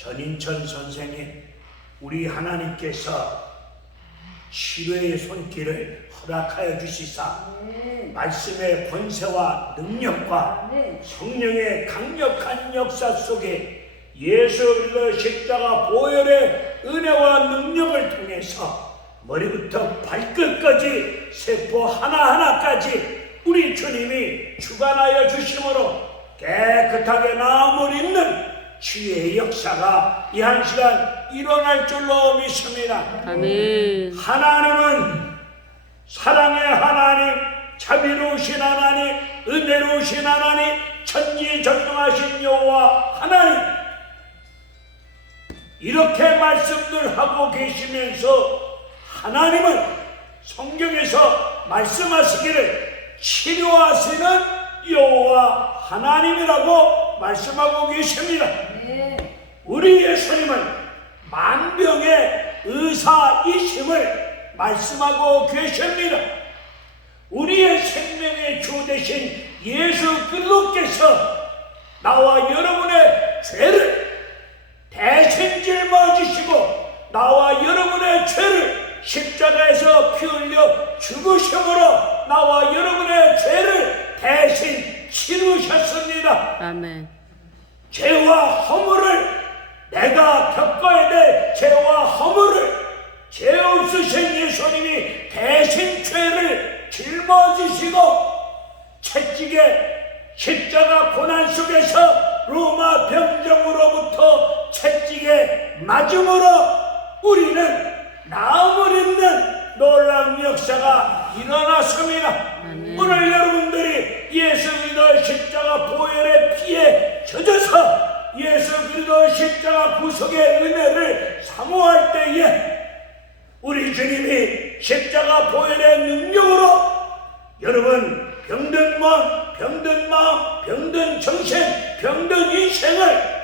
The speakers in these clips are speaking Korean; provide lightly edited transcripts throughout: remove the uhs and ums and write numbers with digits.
전인천 선생님, 우리 하나님께서 치료의 손길을 허락하여 주시사 말씀의 권세와 능력과 성령의 강력한 역사 속에 예수 그리스도 십자가 보혈의 은혜와 능력을 통해서 머리부터 발끝까지 세포 하나하나까지 우리 주님이 주관하여 주심으로 깨끗하게 나음을 입는 치유의 역사가 이 한 시간 일어날 줄로 믿습니다. 아멘. 하나님은 사랑의 하나님, 자비로우신 하나님, 은혜로우신 하나님, 천지전능하신 여호와 하나님, 이렇게 말씀들 하고 계시면서 하나님은 성경에서 말씀하시기를 치료하시는 여호와 하나님이라고 말씀하고 계십니다. 우리 예수님은 만병의 의사이심을 말씀하고 계십니다. 우리의 생명의 주 되신 예수 그리스도께서 나와 여러분의 죄를 대신 짊어지시고 나와 여러분의 죄를 십자가에서 피 흘려 죽으심으로 나와 여러분의 죄를 대신 치르셨습니다. 아멘. 죄와 허물을 내가 겪어야 될 죄와 허물을 죄 없으신 예수님이 대신 죄를 짊어지시고 채찍에 십자가 고난 속에서 로마 병정으로부터 채찍에 맞음으로 우리는 나음을 입는 놀라운 역사가 일어났습니다. 오늘 여러분들이 예수 그리스도 십자가 보혈의 피에 젖어서 예수 그리스도 십자가 구속의 은혜를 사모할 때에 우리 주님이 십자가 보혈의 능력으로 여러분 병든 몸, 병든 마음, 병든 정신, 병든 인생을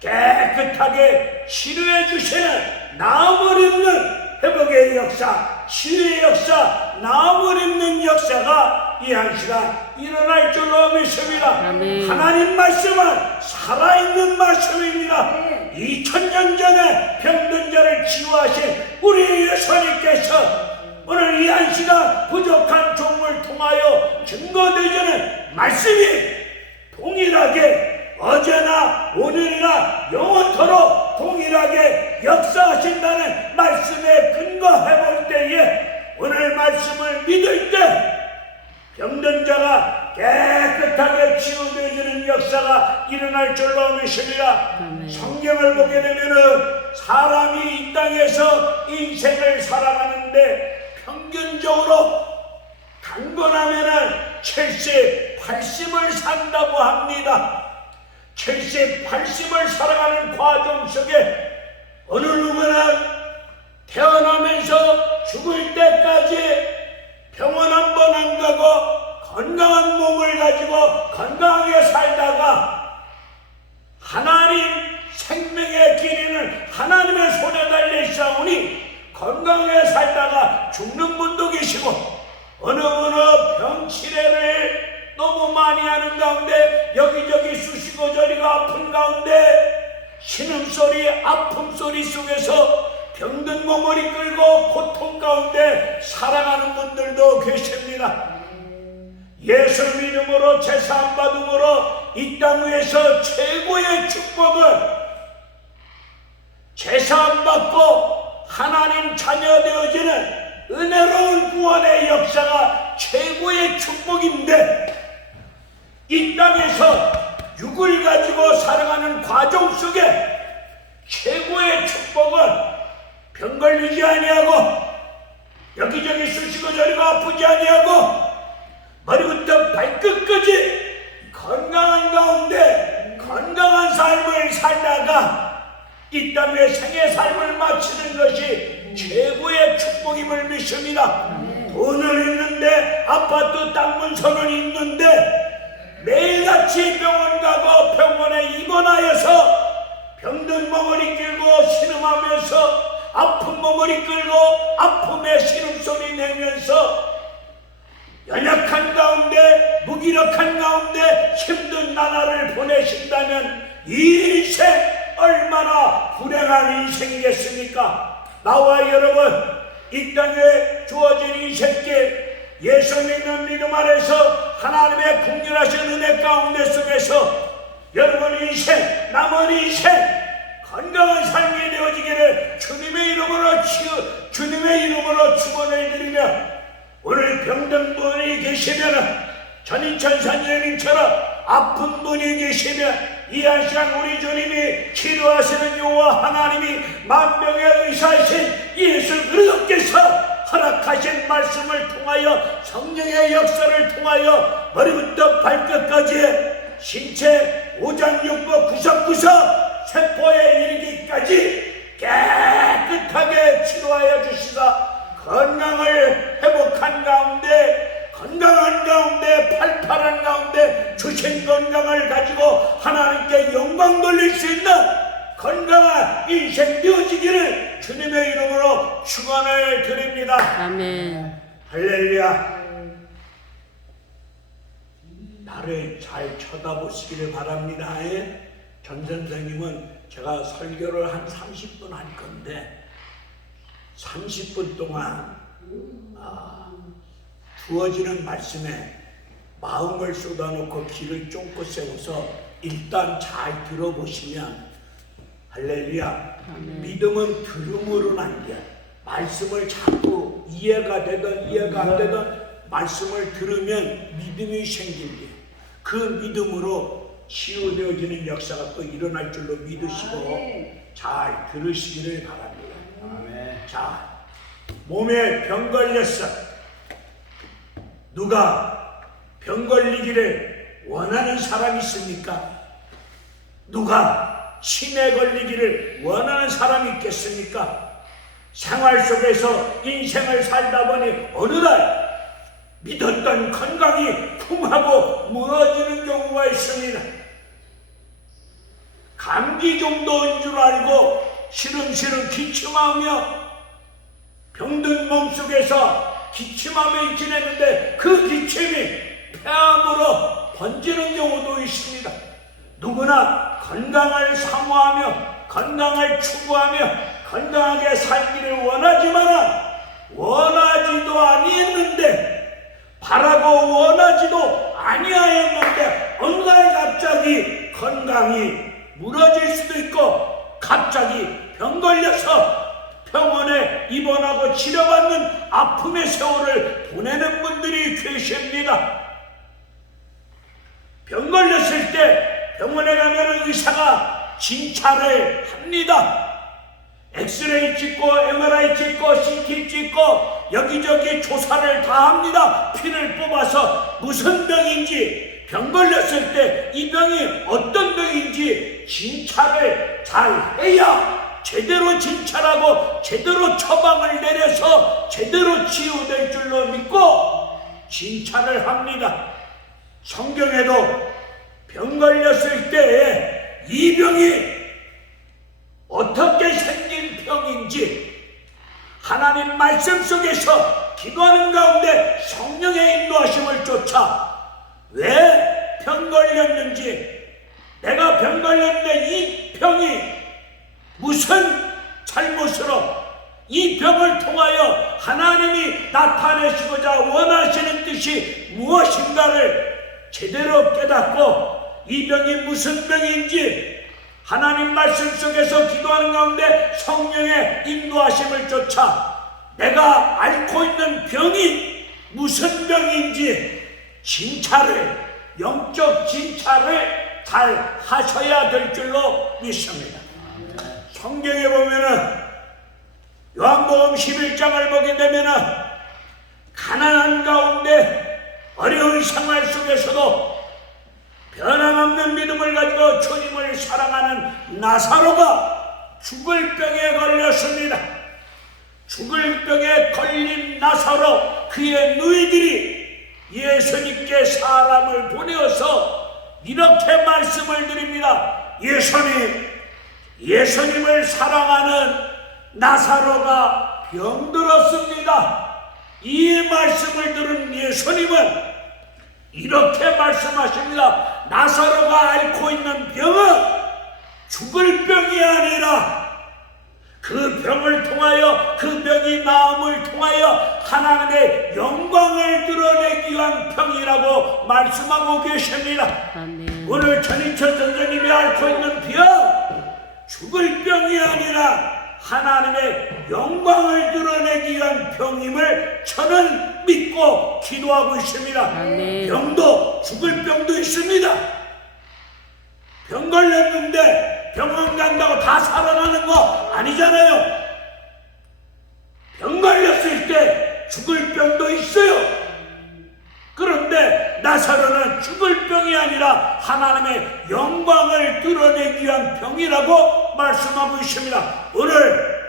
깨끗하게 치료해 주시는 나음을 입는 회복의 역사, 치유의 역사, 나음을 입는 역사가 이 한 시간 일어날 줄로 믿습니다. 아멘. 하나님 말씀은 살아있는 말씀입니다. 2000년 전에 병든 자를 치유하신 우리 예수님께서 오늘 이 한 시간 부족한 종을 통하여 증거되지는 말씀이 동일하게 어제나 오늘이나 영원토록 동일하게 역사하신다는 말씀에 근거해 볼 때에 오늘 말씀을 믿을 때 병든 자가 깨끗하게 치유되어지는 역사가 일어날 줄로 믿습니다. 성경을 보게 되면은 사람이 이 땅에서 인생을 살아가는데 평균적으로 강건하면은 70, 80을 산다고 합니다. 70, 80을 살아가는 과정 속에 어느 누구는 태어나면서 죽을 때까지 병원 한 번 안 가고 건강한 몸을 가지고 건강하게 살다가 하나님 생명의 길이는 하나님의 손에 달려 있사오니 건강하게 살다가 죽는 분도 계시고 어느 분은 병치레를 너무 많이 하는 가운데 여기저기 쑤시고 저리가 아픈 가운데 신음소리 아픔소리 속에서 병든 몸을 이끌고 고통 가운데 살아가는 분들도 계십니다. 예수 믿음으로 제사 받음으로 이 땅 위에서 최고의 축복은 제사 받고 하나님 자녀 되어지는 은혜로운 구원의 역사가 최고의 축복인데 이 땅에서 육을 가지고 살아가는 과정 속에 최고의 축복은 병 걸리지 아니하고 여기저기 쑤시고 저리고 아프지 아니하고 머리부터 발끝까지 건강한 가운데 건강한 삶을 살다가 이 땅에 생의 삶을 마치는 것이 최고의 축복임을 믿습니다. 돈은 있는데 아파트 땅 문서는 있는데 매일같이 병원 가고 병원에 입원하여서 병든 몸을 이끌고 신음하면서 아픈 몸을 이끌고 아픔의 신음소리 내면서 연약한 가운데 무기력한 가운데 힘든 나날을 보내신다면 이 인생 얼마나 불행한 인생이겠습니까? 나와 여러분, 이 땅에 주어진 인생길, 예수 믿는 믿음 안에서 하나님의 국률하신 은혜 가운데 속에서 여러분 인생, 남은 인생 건강한 삶이 되어지기를 주님의 이름으로 축원을 드리며, 오늘 병든 분이 계시면 전인천 선생님처럼 아픈 분이 계시면 이 한 시간 우리 주님이 치료하시는 여호와 하나님이 만병의 의사이신 예수 그리스도께서 허락하신 말씀을 통하여 성령의 역사를 통하여 머리부터 발끝까지 신체 오장육부 구석구석 세포에 이르기까지 깨끗하게 치료하여 주시사 건강을 회복한 가운데, 건강한 가운데, 팔팔한 가운데 주신 건강을 가지고 하나님께 영광 돌릴 수 있는 건강한 인생 되어지기를 주님의 이름으로 축원을 드립니다. 아멘. 할렐루야. 나를 잘 쳐다보시기를 바랍니다. 전 선생님은 제가 설교를 한 30분 할 건데 30분 동안 주어지는 말씀에 마음을 쏟아놓고 귀를 쫑긋 세워서 일단 잘 들어보시면, 할렐루야, 믿음은 들음으로 난 게, 말씀을 자꾸 이해가 되든 이해가 안 되든 말씀을 들으면 믿음이 생긴대. 그 믿음으로 치유되어지는 역사가 또 일어날 줄로 믿으시고 잘 들으시기를 바랍니다. 자, 몸에 병 걸렸어. 누가 병 걸리기를 원하는 사람이 있습니까? 누가 치매 걸리기를 원하는 사람이 있겠습니까? 생활 속에서 인생을 살다 보니 어느 날 믿었던 건강이 쿵하고 무너지는 경우가 있습니다. 감기 정도인 줄 알고 시름시름 기침하며 병든 몸속에서 기침하며 지냈는데 그 기침이 폐암으로 번지는 경우도 있습니다. 누구나 건강을 사모하며 건강을 추구하며 건강하게 살기를 원하지도 아니했는데, 바라고 원하지도 아니하였는데 어느 날 갑자기 건강이 무너질 수도 있고 갑자기 병 걸려서 병원에 입원하고 치료받는 아픔의 세월을 보내는 분들이 계십니다. 병 걸렸을 때 병원에 가면 의사가 진찰을 합니다. 엑스레이 찍고 MRI 찍고 CT 찍고 여기저기 조사를 다 합니다. 피를 뽑아서 무슨 병인지, 병 걸렸을 때 이 병이 어떤 병인지 진찰을 잘 해야 제대로 진찰하고 제대로 처방을 내려서 제대로 치유될 줄로 믿고 진찰을 합니다. 성경에도 병 걸렸을 때 이 병이 어떻게 생긴 병인지 하나님 말씀 속에서 기도하는 가운데 성령의 인도하심을 쫓아 왜 병 걸렸는지, 내가 병 걸렸는데 이 병이 무슨 잘못으로 이 병을 통하여 하나님이 나타내시고자 원하시는 뜻이 무엇인가를 제대로 깨닫고 이 병이 무슨 병인지 하나님 말씀 속에서 기도하는 가운데 성령의 인도하심을 쫓아 내가 앓고 있는 병이 무슨 병인지 영적 진찰을 잘 하셔야 될 줄로 믿습니다. 성경에 보면은 요한복음 11장을 보게 되면은 가난한 가운데 어려운 생활 속에서도 변함없는 믿음을 가지고 주님을 사랑하는 나사로가 죽을 병에 걸렸습니다. 죽을 병에 걸린 나사로, 그의 누이들이 예수님께 사람을 보내어서 이렇게 말씀을 드립니다. 예수님을 사랑하는 나사로가 병들었습니다. 이 말씀을 들은 예수님은 이렇게 말씀하십니다. 나사로가 앓고 있는 병은 죽을 병이 아니라 그 병을 통하여, 그 병이 나음을 통하여 하나님의 영광을 드러내기 위한 병이라고 말씀하고 계십니다. 아멘. 오늘 전인철 선생님이 앓고 있는 병, 죽을 병이 아니라 하나님의 영광을 드러내기 위한 병임을 저는 믿고 기도하고 있습니다. 아멘. 병도 죽을 병도 있습니다. 병 걸렸는데 병원 간다고 다 살아나는 거 아니잖아요. 병 걸렸을 때 죽을 병도 있어요. 그런데 나사로는 죽을 병이 아니라 하나님의 영광을 드러내기 위한 병이라고 말씀하고 있습니다. 오늘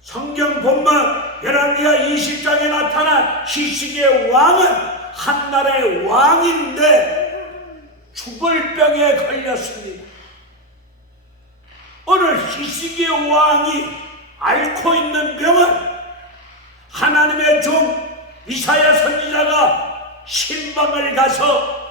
성경 본문 열왕기하 20장에 나타난 시식의 왕은 한 나라의 왕인데 죽을 병에 걸렸습니다. 오늘 시식의 왕이 앓고 있는 병은 하나님의 종 이사야 선지자가 신방을 가서,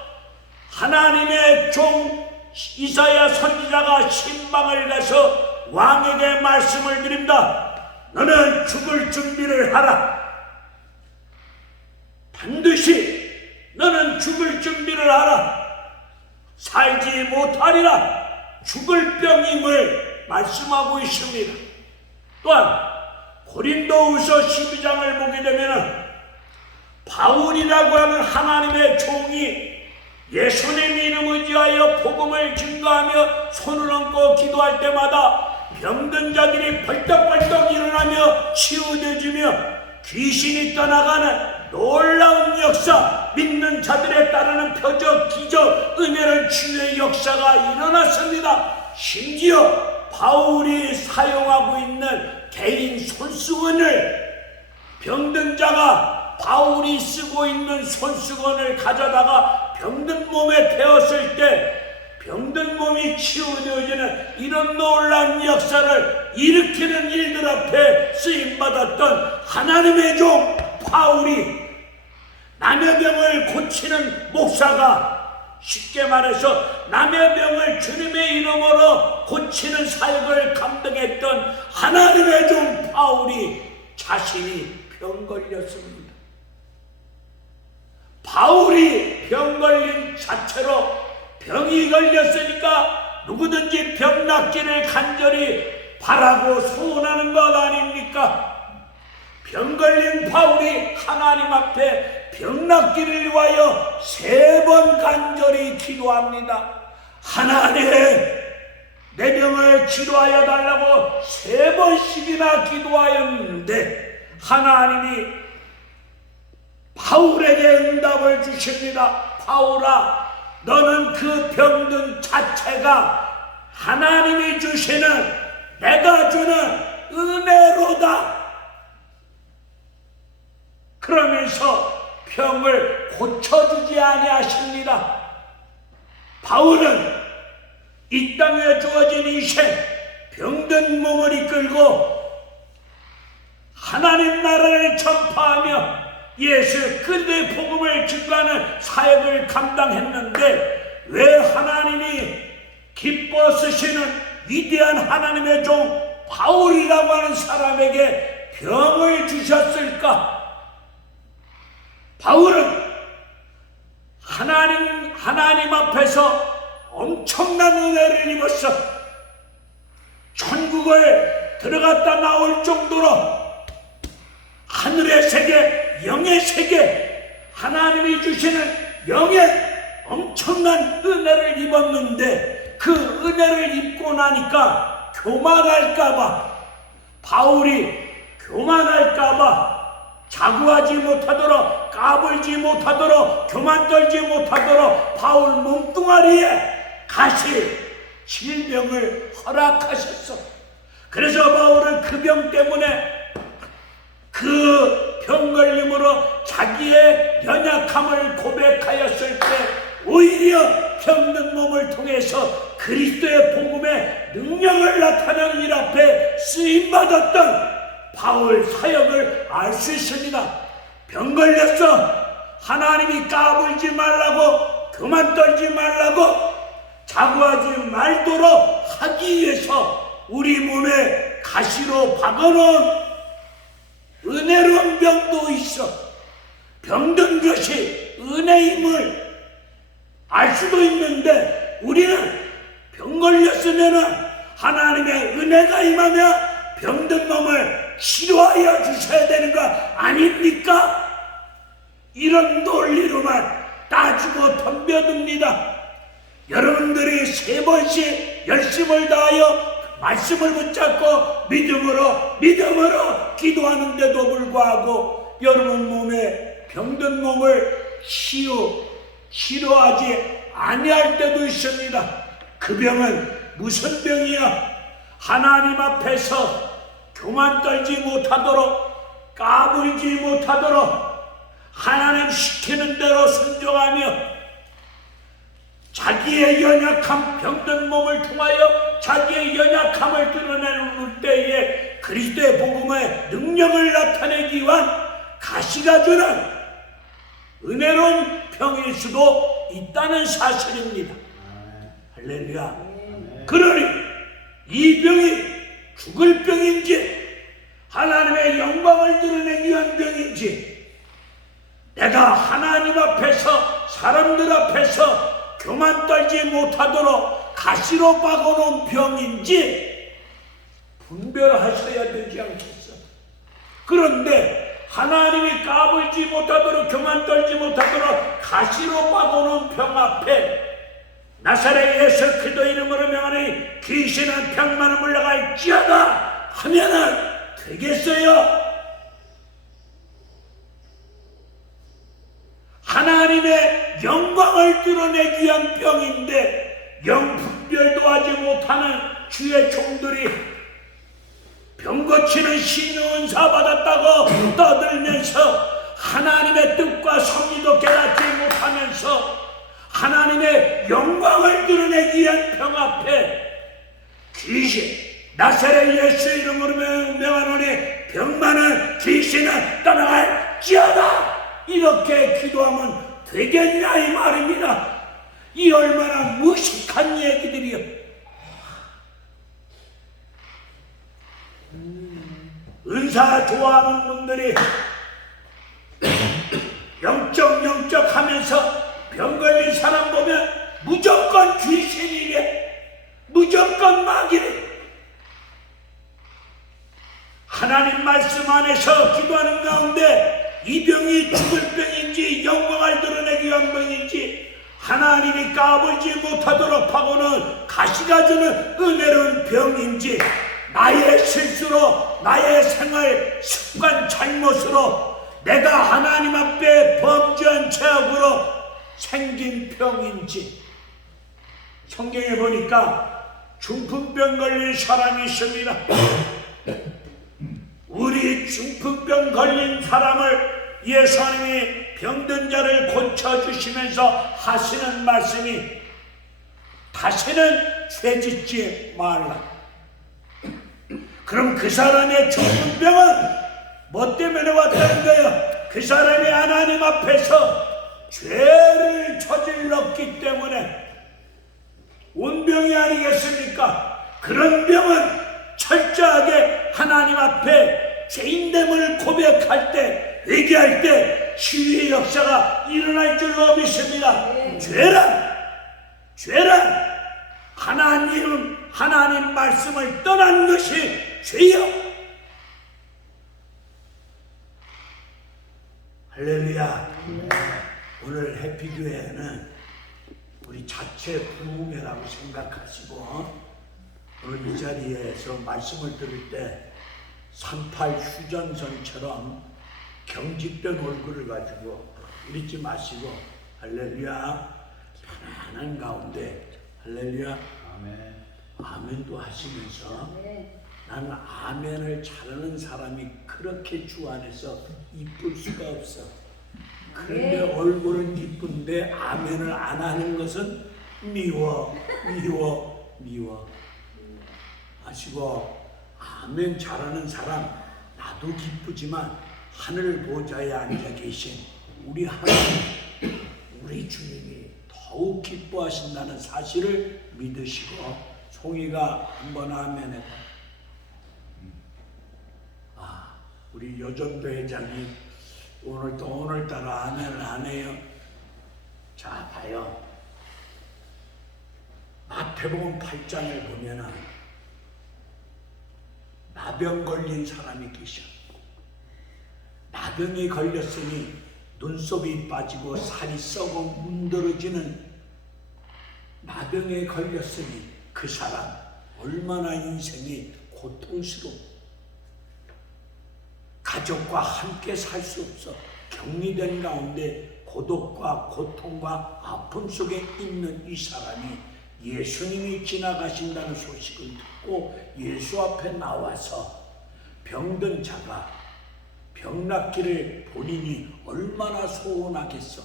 하나님의 종 이사야 선지자가 신방을 가서 왕에게 말씀을 드립니다. 너는 죽을 준비를 하라. 반드시 너는 죽을 준비를 하라. 살지 못하리라. 죽을 병임을 말씀하고 있습니다. 또한 고린도후서 12장을 보게 되면 바울이라고 하는 하나님의 종이 예수님 이름 의지하여 복음을 증거하며 손을 얹고 기도할 때마다 병든 자들이 벌떡벌떡 일어나며 치유되어지며 귀신이 떠나가는 놀라운 역사, 믿는 자들에 따르는 표적, 기적, 은혜를 치유의 역사가 일어났습니다. 심지어 바울이 사용하고 있는 개인 손수건을, 병든 자가 바울이 쓰고 있는 손수건을 가져다가 병든 몸에 대었을 때 병든 몸이 치유되어지는 이런 놀라운 역사를 일으키는 일들 앞에 쓰임받았던 하나님의 종 바울이, 남의 병을 고치는 목사가, 쉽게 말해서 남의 병을 주님의 이름으로 고치는 사역을 감당했던 하나님의 종 바울이 자신이 병 걸렸습니다. 바울이 병 걸린 자체로, 병이 걸렸으니까 누구든지 병 낫기를 간절히 바라고 소원하는 것 아닙니까? 병 걸린 바울이 하나님 앞에 병 낫기를 위하여 3번 간절히 기도합니다. 하나님, 내 병을 치료하여 달라고 3번씩이나 기도하였는데 하나님이 바울에게 응답을 주십니다. 바울아, 너는 그 병든 자체가 하나님이 주시는, 내가 주는 은혜로다. 그러면서 병을 고쳐주지 아니하십니다. 바울은 이 땅에 주어진 인생, 병든 몸을 이끌고 하나님 나라를 전파하며 예수 그리스도의 복음을 증거하는 사역을 감당했는데, 왜 하나님이 기뻐 쓰시는 위대한 하나님의 종 바울이라고 하는 사람에게 병을 주셨을까? 바울은 하나님 앞에서 엄청난 은혜를 입었어. 천국을 들어갔다 나올 정도로 하늘의 세계, 영의 세계, 하나님이 주시는 영의 엄청난 은혜를 입었는데, 그 은혜를 입고 나니까 교만할까봐, 바울이 교만할까봐 자구하지 못하도록, 까불지 못하도록, 교만 떨지 못하도록 바울 몸뚱아리에 가시, 질병을 허락하셨어. 그래서 바울은 그 병 때문에, 그 병 걸림으로 자기의 연약함을 고백하였을 때 오히려 병든 몸을 통해서 그리스도의 복음의 능력을 나타내는 일 앞에 쓰임받았던 바울 사역을 알 수 있습니다. 병 걸렸어. 하나님이 까불지 말라고, 그만 떨지 말라고, 자구하지 말도록 하기 위해서 우리 몸에 가시로 박아놓은 은혜로운 병도 있어. 병든 것이 은혜임을 알 수도 있는데 우리는 병 걸렸으면 하나님의 은혜가 임하며 병든 몸을 치료하여 주셔야 되는 거 아닙니까? 이런 논리로만 따지고 덤벼듭니다. 여러분들이 3번씩 열심을 다하여 말씀을 붙잡고 믿음으로 기도하는데도 불구하고 여러분 몸에 병든 몸을 치료하지 아니할 때도 있습니다. 그 병은 무슨 병이야? 하나님 앞에서 교만 떨지 못하도록, 까불지 못하도록 하나님 시키는 대로 순종하며 자기의 연약함, 병든 몸을 통하여 자기의 연약함을 드러내는 때에 그리스도의 복음의 능력을 나타내기 위한 가시가 주는 은혜로운 병일 수도 있다는 사실입니다. 할렐루야. 그러니 이 병이 죽을 병인지 하나님의 영광을 드러내기 위한 병인지, 내가 하나님 앞에서 사람들 앞에서 교만 떨지 못하도록 가시로 박아놓은 병인지 분별하셔야 되지 않겠어? 그런데 하나님이 까불지 못하도록, 교만 떨지 못하도록 가시로 박아놓은 병 앞에 나사렛 예수 그리스도 이름으로 명하니 귀신은 병만은 물러갈지어다 하면은 되겠어요? 하나님의 영광을 드러내기 위한 병인데 영분별도 하지 못하는 주의 종들이 병 고치는 신유은사 받았다고 떠들면서 하나님의 뜻과 섭리도 깨닫지 못하면서 하나님의 영광을 드러내기 위한 병 앞에 귀신, 나사렛 예수 이름으로 명하노니 병만은 귀신은 떠나갈지어다 이렇게 기도하면 되겠냐 이 말입니다. 이 얼마나 무식한 얘기들이요. 은사 좋아하는 분들이 영적 하면서 병 걸린 사람 보면 무조건 귀신이래, 무조건 마귀래. 하나님 말씀 안에서 기도하는 가운데 이 병이 죽을 병인지 영광을 드러내기 위한 병인지 하나님이 까불지 못하도록 하고는 가시가 주는 은혜로운 병인지 나의 실수로, 나의 생활 습관 잘못으로 내가 하나님 앞에 범죄한 죄악으로 생긴 병인지. 성경에 보니까 중풍병 걸린 사람이 있습니다. 우리 중풍병 걸린 사람을 예수님이 병든 자를 고쳐주시면서 하시는 말씀이 다시는 죄짓지 말라. 그럼 그 사람의 중풍병은 뭐 때문에 왔다는 거예요? 그 사람이 하나님 앞에서 죄를 저질렀기 때문에 온 병이 아니겠습니까? 그런 병은 철저하게 하나님 앞에 죄인됨을 고백할 때, 회개할 때 치유의 역사가 일어날 줄로 믿습니다. 죄란 하나님 말씀을 떠난 것이 죄요. 할렐루야. 오늘 해피교회는 우리 자체 부흥회라고 생각하시고 오늘 이 자리에서 말씀을 들을 때 38 휴전선처럼 경직된 얼굴을 가지고 이러지 마시고 할렐루야 편안한 가운데 할렐루야 아멘도 하시면서 나는 아멘을 잘하는 사람이 그렇게 주 안에서 이쁠 수가 없어. 그런데 얼굴은 이쁜데 아멘을 안 하는 것은 미워 하시고, 아멘 잘하는 사람 나도 기쁘지만 하늘 보좌에 앉아 계신 우리 하나님, 우리 주님이 더욱 기뻐하신다는 사실을 믿으시고 송이가 한번 아멘 해봐. 우리 여전도 회장이 오늘따라 아멘을 안 해요. 자, 봐요. 마태복음 8장을 보면은 나병 걸린 사람이 계셔. 나병이 걸렸으니 눈썹이 빠지고 살이 썩어 문드러지는 나병에 걸렸으니 그 사람 얼마나 인생이 고통스러워. 가족과 함께 살 수 없어. 격리된 가운데 고독과 고통과 아픔 속에 있는 이 사람이 예수님이 지나가신다는 소식을 듣고 예수 앞에 나와서 병든 자가 병낫기를 본인이 얼마나 소원하겠어.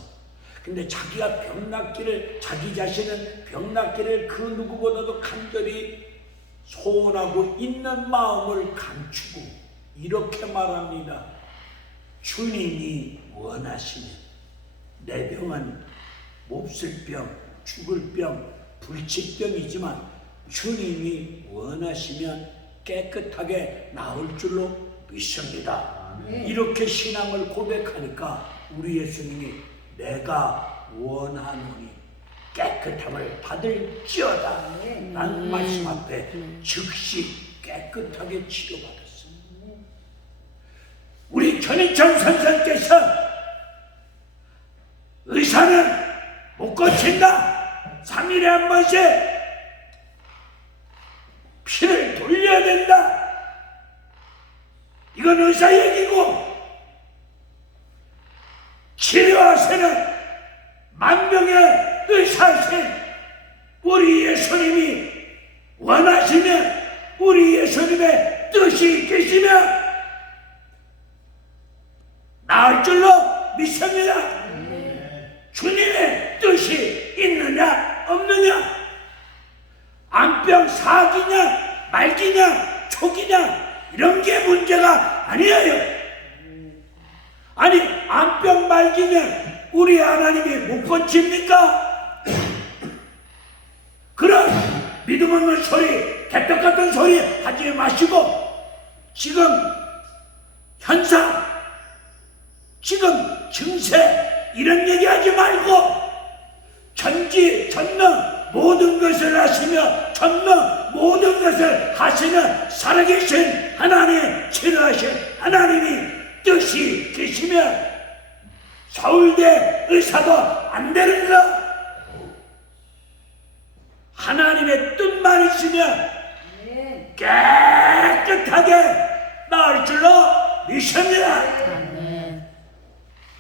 근데 자기가 병낫기를, 자기 자신은 병낫기를 그 누구보다도 간절히 소원하고 있는 마음을 감추고 이렇게 말합니다. 주님이 원하시면 내 병은 몹쓸 병, 죽을 병, 불치병이지만 주님이 원하시면 깨끗하게 나을 줄로 믿습니다. 이렇게 신앙을 고백하니까 우리 예수님이 내가 원하노니 깨끗함을 받을지어다 라는 말씀 앞에 즉시 깨끗하게 치료받았습니다. 우리 전인철 선생께서 의사는 못 고친다. 3일에 한 번씩 피를 돌려야 된다. 이건 의사 얘기고, 치료하시는 만병의 의사신 우리 예수님이 원하시면, 우리 예수님의 뜻이 계시면 나을 줄로 믿습니다. 주님의 뜻이 있느냐 없느냐, 암병 사기냐 말기냐 초기냐 이런 게 문제가 아니에요. 아니, 암병 말기는 우리 하나님이 못 고칩니까? 그런 믿음 없는 소리, 개떡 같은 소리 하지 마시고, 지금 현상, 지금 증세 이런 얘기하지 말고 전지 전능 모든 것을 하시며 전능 모든 것을 하시는 살아계신 하나님, 치료하신 하나님이 뜻이 계시면 서울대 의사도 안 되는가? 하나님의 뜻만 있으면 깨끗하게 나을 줄로 믿습니다.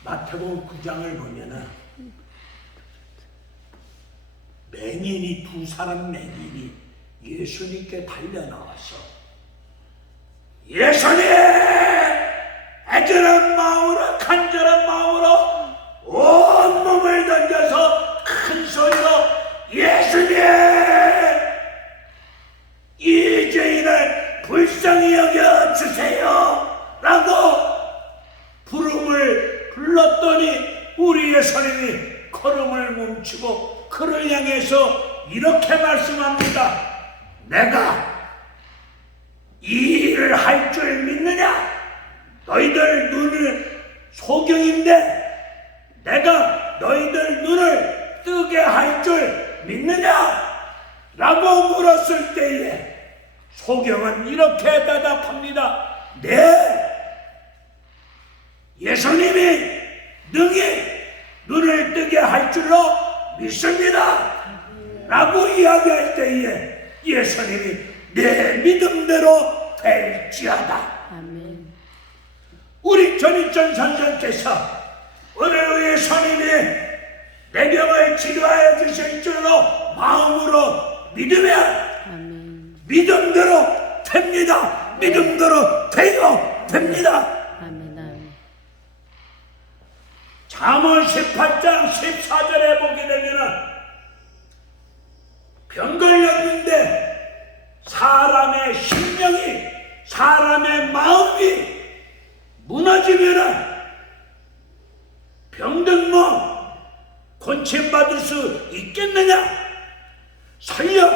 마태복음 9장을 보면은 맹인이, 두 사람 맹인이 예수님께 달려나와서 예수님! 애절한 마음으로, 간절한 마음으로 온몸을 던져서 큰 소리로 예수님! 이 죄인을 불쌍히 여겨주세요! 라고 부름을 불렀더니 우리 예수님이 걸음을 멈추고 그를 향해서 이렇게 말씀합니다. 내가 이 일을 할 줄 믿느냐? 너희들 눈을 소경인데 내가 너희들 눈을 뜨게 할 줄 믿느냐? 라고 물었을 때에 소경은 이렇게 대답합니다. 네, 예수님이 능히 눈을 뜨게 할 줄로 믿습니다. 라고 이야기할 때에 예수님이 내 믿음대로 될지어다. 아멘. 우리 전인천 선생께서 오늘 예수님이 내 병을 치료하여 주실 줄로 마음으로 믿으면 아멘. 믿음대로 됩니다. 믿음대로 되어 됩니다. 아멘. 아멘. 잠언 18장 14절에 보게 되면은 병 걸렸는데 사람의 심령이, 사람의 마음이 무너지면은 병든 몸 고침받을 수 있겠느냐? 설령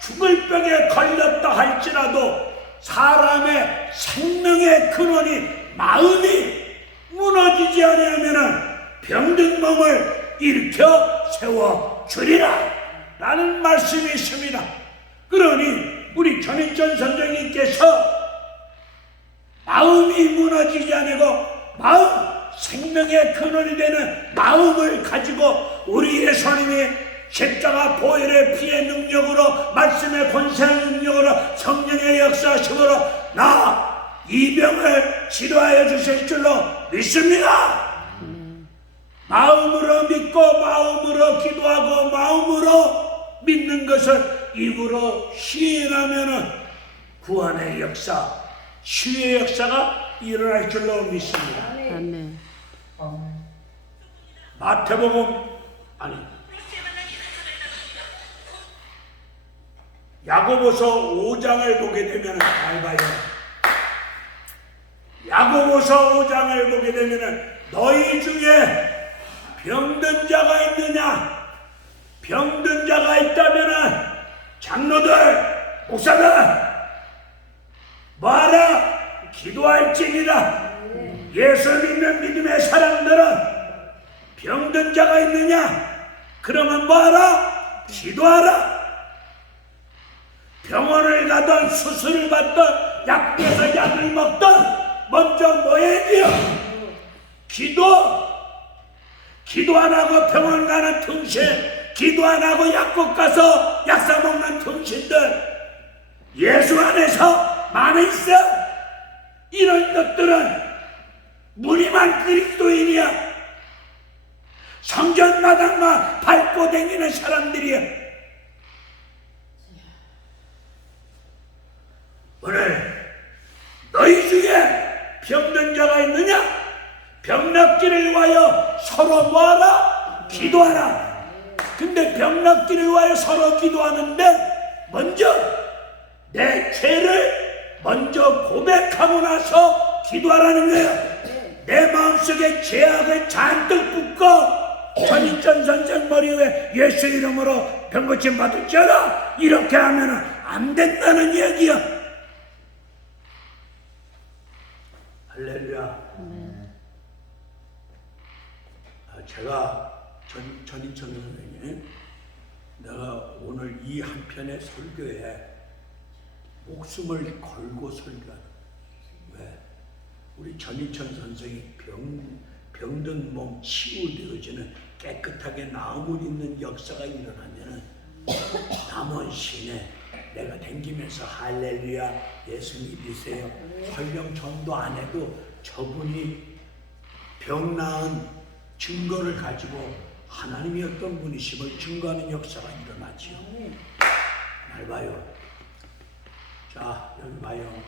죽을 병에 걸렸다 할지라도 사람의 생명의 근원이 마음이 무너지지 않으면 병든 몸을 일으켜 세워주리라 라는 말씀이 있습니다. 그러니 우리 전인천 선생님께서 마음이 무너지지 않고 생명의 근원이 되는 마음을 가지고 우리 예수님이 십자가 보혈의 피의 능력으로 말씀의 권세의 능력으로 성령의 역사심으로 나 이 병을 치료하여 주실 줄로 믿습니다. 마음으로 믿고 마음으로 기도하고 마음으로 믿는 것을 입으로 시인하면 구원의 역사, 치유의 역사가 일어날 줄로 믿습니다. 아멘. 마태복음 야고보서 5장을 보게 되면 잘 봐요. 야고보서 5장을 보게 되면 너희 중에 병든 자가 있느냐? 병든 자가 있다면 장로들, 목사들 뭐하라? 기도할지니라. 예수 믿는 믿음의 사람들은 병든 자가 있느냐? 그러면 뭐하라? 기도하라. 병원을 가든 수술을 받든 약국에서 약을 먹든 먼저 뭐 해야 돼요? 기도 안 하고 병원 가는 등신, 기도 안 하고 약국 가서 약 사 먹는 등신들 예수 안에서 많이 있어. 이런 것들은 무리만 그리스도인이야. 성전마당만 밟고 다니는 사람들이야. 오늘 너희 중에 병든 자가 있느냐? 병낫기를 위하여 서로 뭐하라? 기도하라. 근데 병낫기를 위하여 서로 기도하는데 먼저 내 죄를 먼저 고백하고 나서 기도하라는 거예요. 내 마음속에 죄악을 잔뜩 붓고 전인천 선생 머리 위에 예수 이름으로 병고침 받을지어다 이렇게 하면 안 된다는 얘기야. 할렐루야. 제가 전인천 선생님, 내가 오늘 이 한편의 설교에 목숨을 걸고 설교하는. 왜? 우리 전인천 선생이 병든 몸 치유되어지는 깨끗하게 나음을 입는 역사가 일어나면은 남원 시내 내가 댕기면서 할렐루야 예수 믿으세요. 설령 전도 안 해도 저분이 병 나은 증거를 가지고 하나님이 어떤 분이심을 증거하는 역사가 일어나지요. 잘 봐요. 자, 여기 봐요.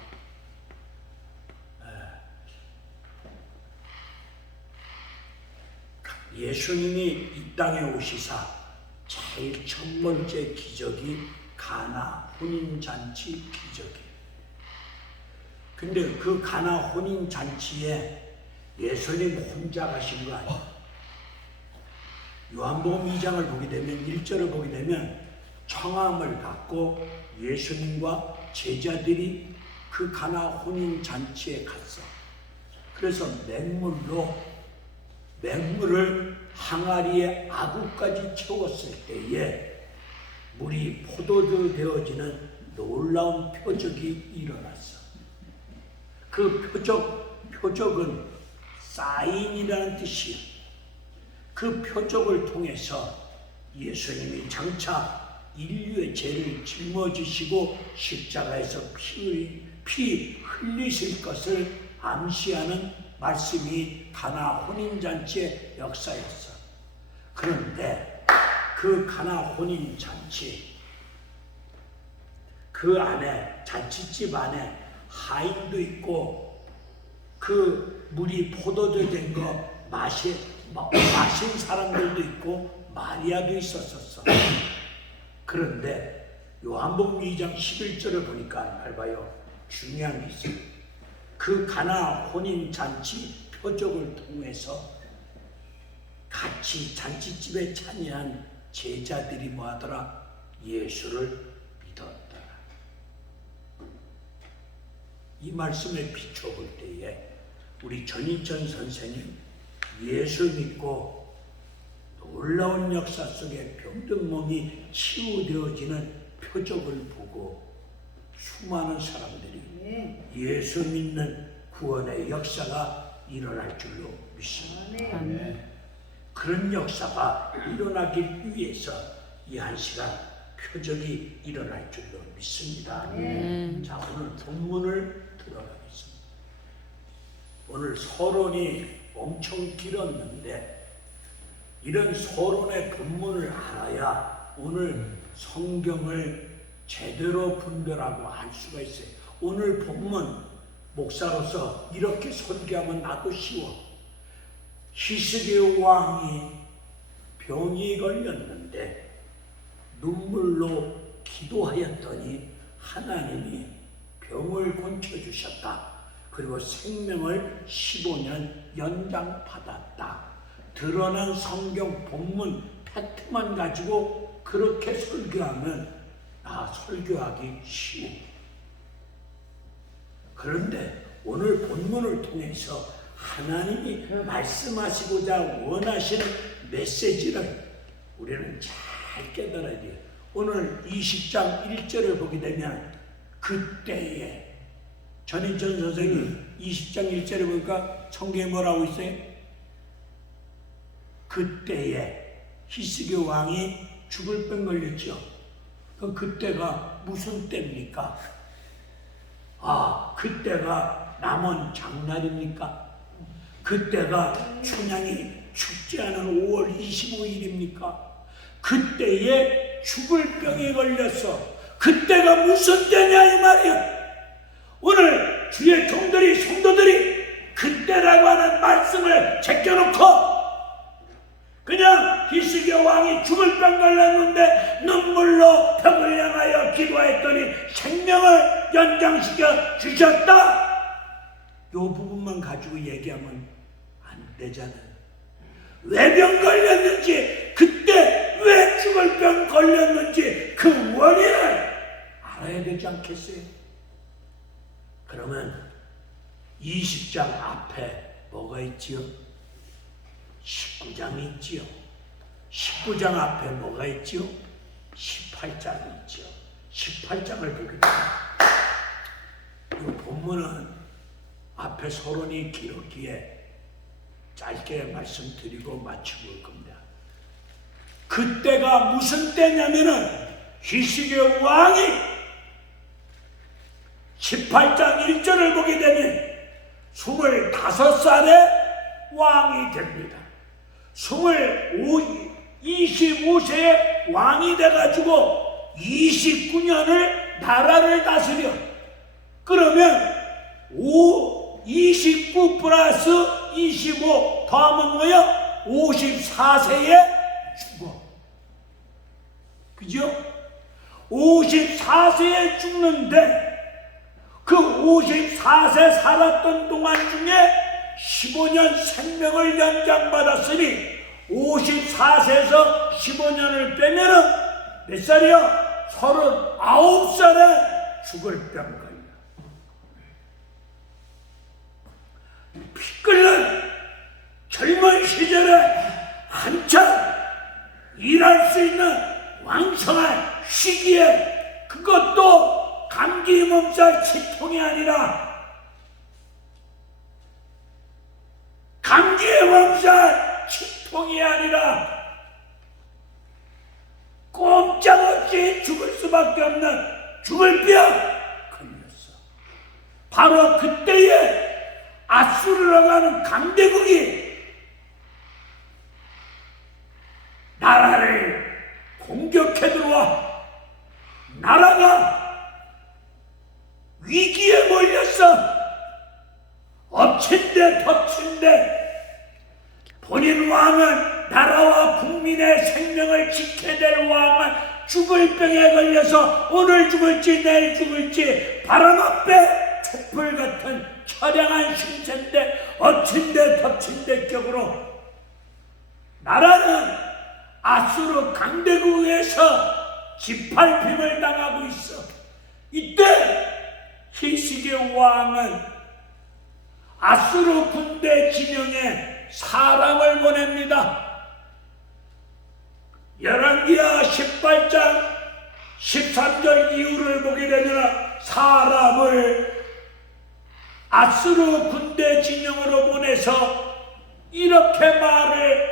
예수님이 이 땅에 오시사 제일 첫 번째 기적이 가나 혼인잔치 기적이에요. 근데 그 가나 혼인잔치에 예수님 혼자 가신 거 아니에요. 요한복음 2장을 보게 되면 1절을 보게 되면 청함을 갖고 예수님과 제자들이 그 가나 혼인잔치에 갔어. 그래서 맹물을 항아리에 아구까지 채웠을 때에 물이 포도주 되어지는 놀라운 표적이 일어났어. 그 표적은 사인이라는 뜻이에요. 그 표적을 통해서 예수님이 장차 인류의 죄를 짊어지시고 십자가에서 피 흘리실 것을 암시하는 말씀이 가나 혼인잔치의 역사였어. 그런데 그 가나 혼인잔치 그 안에 잔치집 안에 하인도 있고 그 물이 포도주 된 거 마신 사람들도 있고 마리아도 있었었어. 그런데 요한복음 2장 11절을 보니까 잘 봐요. 중요한 게 있어요. 그 가나 혼인잔치 표적을 통해서 같이 잔치집에 참여한 제자들이 뭐하더라? 예수를 믿었다. 이 말씀에 비춰볼 때에 우리 전인천 선생님 예수 믿고 놀라운 역사 속에 병든 몸이 치유되어지는 표적을 보고 수많은 사람들이 예수 믿는 구원의 역사가 일어날 줄로 믿습니다. 그런 역사가 일어나기 위해서 이 한 시간 표적이 일어날 줄로 믿습니다. 자, 오늘 본문을 들어가겠습니다. 오늘 서론이 엄청 길었는데 이런 서론의 본문을 알아야 오늘 성경을 제대로 분별하고 알 수가 있어요. 오늘 본문 목사로서 이렇게 설교하면 나도 쉬워. 히스기야 왕이 병이 걸렸는데 눈물로 기도하였더니 하나님이 병을 고쳐주셨다. 그리고 생명을 15년 연장받았다. 드러난 성경 본문 팩트만 가지고 그렇게 설교하면 설교하기 쉬워. 그런데 오늘 본문을 통해서 하나님이 말씀하시고자 원하시는 메시지를 우리는 잘 깨달아야 돼요. 오늘 20장 1절을 보게 되면 그때에 전인천 선생님 20장 1절에 보니까 성경에 뭐라고 있어요? 그때에 히스기야 왕이 죽을 병 걸렸죠. 그럼 그때가 무슨 때입니까? 그때가 남원 장날입니까? 그때가 춘향이 죽지 않은 5월 25일입니까? 그때에 죽을 병에 걸렸어. 그때가 무슨 때냐 이 말이야. 오늘 주의 종들이 성도들이 그때라고 하는 말씀을 제껴놓고 그냥 히스기야 왕이 죽을 병 걸렸는데 눈물로 벽을 향하여 기도했더니 생명을 연장시켜 주셨다. 이 부분만 가지고 얘기하면 안 되잖아요. 왜 병 걸렸는지, 그때 왜 죽을 병 걸렸는지 그 원인을 알아야 되지 않겠어요? 그러면 20장 앞에 뭐가 있지요? 19장이 있지요. 19장 앞에 뭐가 있지요? 18장이 있지요. 18장을 보게 됩니다. 이 본문은 앞에 서론이 길었기에 짧게 말씀드리고 마치고 올 겁니다. 그때가 무슨 때냐면은 히스기야 왕이 18장 1절을 보게 되면 25살에 왕이 됩니다. 25세에 왕이 돼가지고 29년을 나라를 다스려. 그러면 29 플러스 25 더하면 뭐야? 54세에 죽어. 그죠? 54세에 죽는데 그 54세 살았던 동안 중에 15년 생명을 연장받았으니 54세에서 15년을 빼면은 몇 살이요? 39살에 죽을 병 걸려. 피 끓는 젊은 시절에 한참 일할 수 있는 왕성한 시기에 그것도 감기 몸살 치통이 아니라 감기의 몸살 치통이 아니라 꼼짝없이 죽을 수밖에 없는 죽을 병 걸렸어. 바로 그때에 아수르라고 하는 강대국이 나라를 공격해 들어와. 나라가 위기에 몰렸어. 엎친 데 덮친 데 본인 왕은 나라와 국민의 생명을 지켜야 될 왕은 죽을 병에 걸려서 오늘 죽을지 내일 죽을지 바람 앞에 촛불 같은 처량한 신세인데 엎친 데 덮친 데 격으로 나라는 아수르 강대국에서 짓밟힘을 당하고 있어. 이때 히스기야 왕은 아수르 군대 진영에 사람을 보냅니다. 열왕기하 18장 13절 이후를 보게 되면 사람을 아수르 군대 진영으로 보내서 이렇게 말을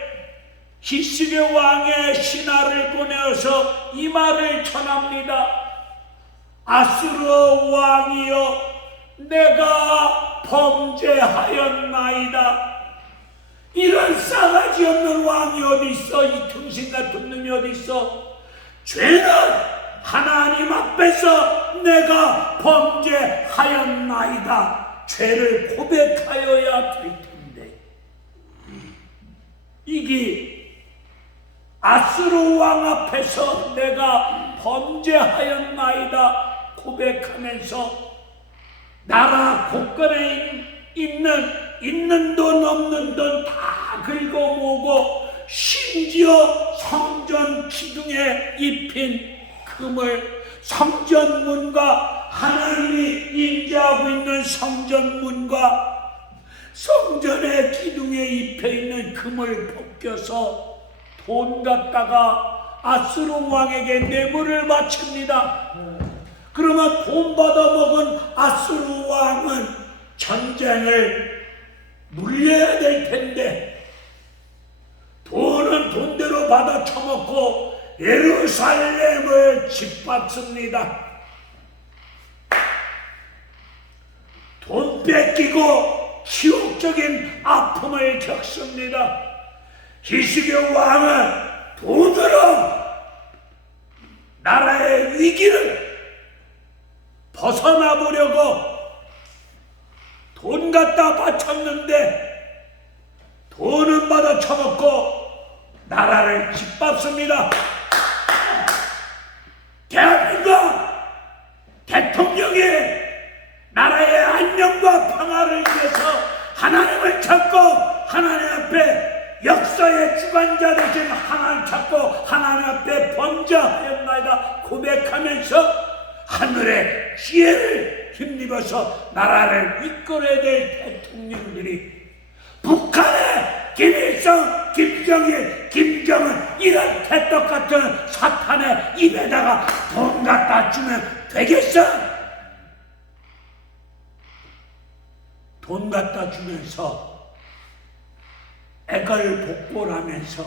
히스기야 왕의 신하를 보내어서 이 말을 전합니다. 아수르 왕이여, 내가 범죄하였나이다. 이런 싸가지 없는 왕이 어디 있어? 이 등신 같은 놈이 어디 있어? 죄는 하나님 앞에서 내가 범죄하였나이다. 죄를 고백하여야 될 텐데, 이게 아수르 왕 앞에서 내가 범죄하였나이다 고백하면서 나라 곳간에 있는 돈 없는 돈 다 긁어모으고 심지어 성전 기둥에 입힌 금을, 성전문과 하나님이 임재하고 있는 성전문과 성전의 기둥에 입혀 있는 금을 벗겨서 돈 갖다가 아수르 왕에게 뇌물을 바칩니다. 그러면 돈 받아먹은 아수르 왕은 전쟁을 물려야 될 텐데 돈은 돈대로 받아 처먹고 예루살렘을 짓밟습니다. 돈 뺏기고 치욕적인 아픔을 겪습니다. 히스기야 왕은 돈으로 나라의 위기를 벗어나 보려고 돈 갖다 바쳤는데 돈은 받아 처먹고 나라를 짓밟습니다. 대한민국 대통령이 나라의 안녕과 평화를 위해서 하나님을 찾고 하나님 앞에 역사의 주관자 되신 하나님 찾고 하나님 앞에 범죄하였나이다 고백하면서 하늘의 지혜를 힘입어서 나라를 이끌어야 될 대통령들이 북한의 김일성, 김정일, 김정은 이런 개떡 같은 사탄의 입에다가 돈 갖다 주면 되겠어? 돈 갖다 주면서 애걸복걸하면서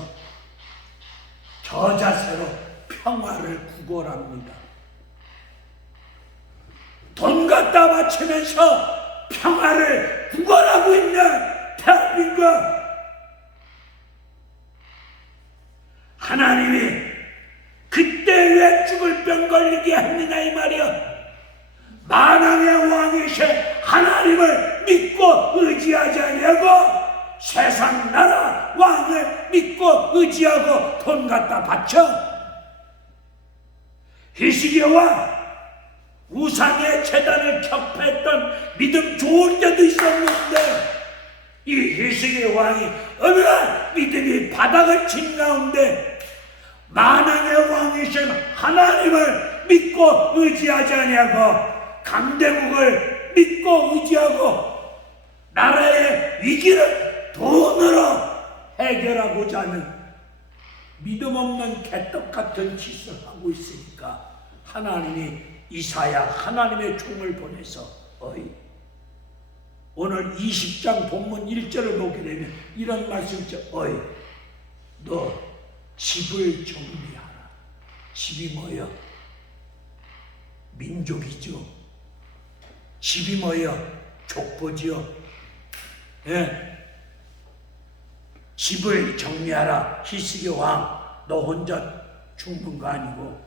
저자세로 평화를 구걸합니다. 돈 갖다 바치면서 평화를 구걸하고 있는 대한민국, 하나님이 그때 왜 죽을 병 걸리게 합니다 이 말이야. 만왕의 왕이신 하나님을 믿고 의지하지 아니하고 세상 나라 왕을 믿고 의지하고 돈 갖다 바쳐. 히스기야 왕 우상의 제단을 격파했던 믿음 좋은 데도 있었는데 이 히스기야 왕이 어느 날 믿음이 바닥을 친 가운데 만왕의 왕이신 하나님을 믿고 의지하지 아니하고 강대국을 믿고 의지하고 나라의 위기를 돈으로 해결하고자 하는 믿음 없는 개떡 같은 짓을 하고 있으니까 하나님이 이사야 하나님의 종을 보내서 오늘 20장 본문 1절을 보게 되면 이런 말씀이죠. 너 집을 정리하라. 집이 뭐여? 민족이죠. 집이 뭐여? 족보지요. 예. 집을 정리하라. 히스기야 왕, 너 혼자 죽는 거 아니고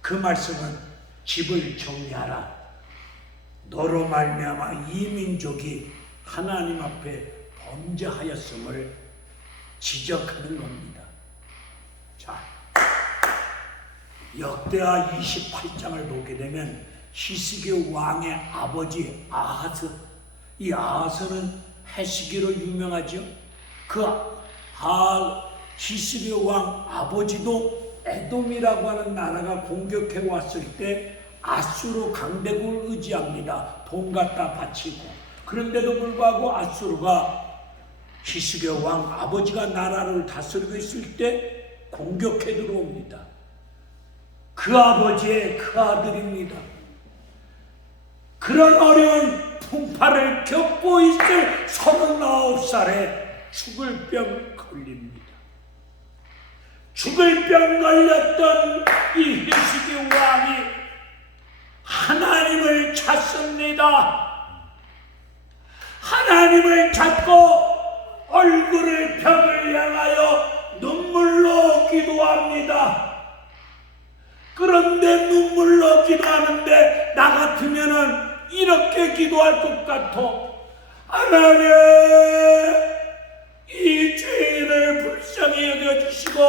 그 말씀은 집을 정리하라. 너로 말미암아 이 민족이 하나님 앞에 범죄하였음을 지적하는 겁니다. 자, 역대하 28장을 보게 되면 히스기야 왕의 아버지 아하스, 이 아하스는 해시기로 유명하죠. 그 히스기야 왕 아버지도 에돔이라고 하는 나라가 공격해 왔을 때 아수르 강대국을 의지합니다. 돈 갖다 바치고. 그런데도 불구하고 아수르가 히스기야 왕 아버지가 나라를 다스리고 있을 때 공격해 들어옵니다. 그 아버지의 그 아들입니다. 그런 어려운 풍파를 겪고 있을 39살에 죽을 병 걸립니다. 죽을 병 걸렸던 이 히스기야 왕이 하나님을 찾습니다. 하나님을 찾고 얼굴을 벽을 향하여 눈물로 기도합니다. 그런데 눈물로 기도하는데 나 같으면은 이렇게 기도할 것 같아. 하나님, 이 죄인을 불쌍히 여겨주시고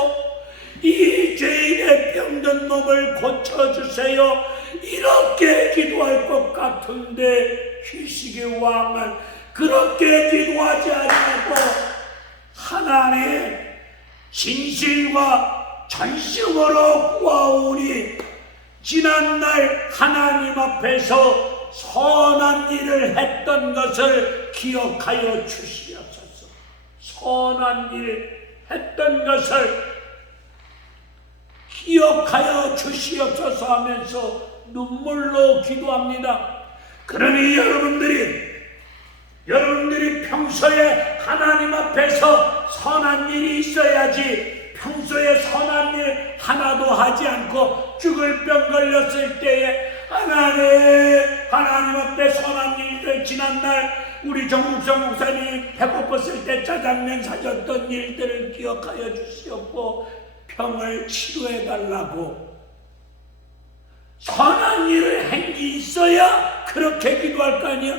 이 죄인의 병든 몸을 고쳐주세요. 이렇게 기도할 것 같은데 히스기야 왕은 그렇게 기도하지 아니하고 하나님 진실과 전심으로 구하오니 지난날 하나님 앞에서 선한 일을 했던 것을 기억하여 주시옵소서. 선한 일 했던 것을 기억하여 주시옵소서 하면서 눈물로 기도합니다. 그러니 여러분들이 평소에 하나님 앞에서 선한 일이 있어야지, 평소에 선한 일 하나도 하지 않고 죽을 병 걸렸을 때에 하나님 앞에 선한 일들, 지난날 우리 정국성 목사님 배고팠을 때 짜장면 사줬던 일들을 기억하여 주시옵고 병을 치료해 달라고 선한 일을 한 게 있어야 그렇게 기도할 거 아니야?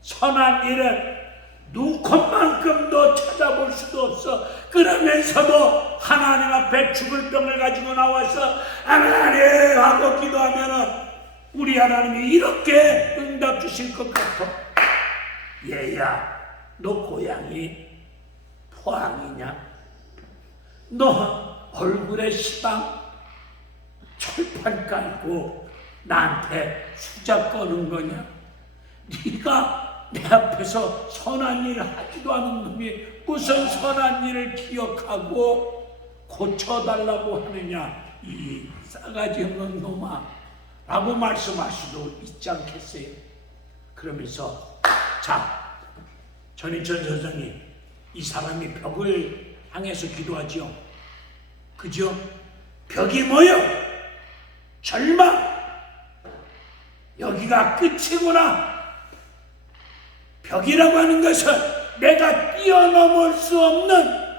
선한 일은 눈꽃만큼도 찾아볼 수도 없어. 그러면서도 하나님 앞에 죽을 병을 가지고 나와서 하나님 하고 기도하면은 우리 하나님이 이렇게 응답 주실 것 같아. 얘야, 너 고향이 포항이냐? 너 얼굴에 시방 철판 깔고 나한테 수작 거는 거냐? 네가 내 앞에서 선한 일을 하지도 않은 놈이 무슨 선한 일을 기억하고 고쳐달라고 하느냐, 이 싸가지 없는 놈아 라고 말씀할 수도 있지 않겠어요? 그러면서 자, 전인천 선생이 이 사람이 벽을 향해서 기도하지요. 그죠? 벽이 뭐요? 절망. 여기가 끝이구나. 벽이라고 하는 것은 내가 뛰어넘을 수 없는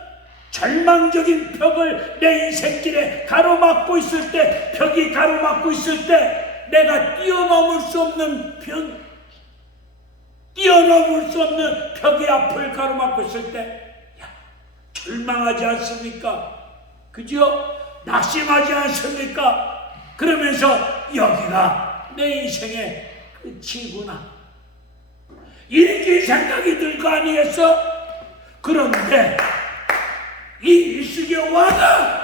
절망적인 벽을 내 인생길에 가로막고 있을 때, 벽이 가로막고 있을 때 내가 뛰어넘을 수 없는 벽의 앞을 가로막고 있을 때 절망하지 않습니까? 그죠? 낙심하지 않습니까? 그러면서 여기가 내 인생의 끝이구나 이렇게 생각이 들 거 아니겠어? 그런데 이 히스기야 왕은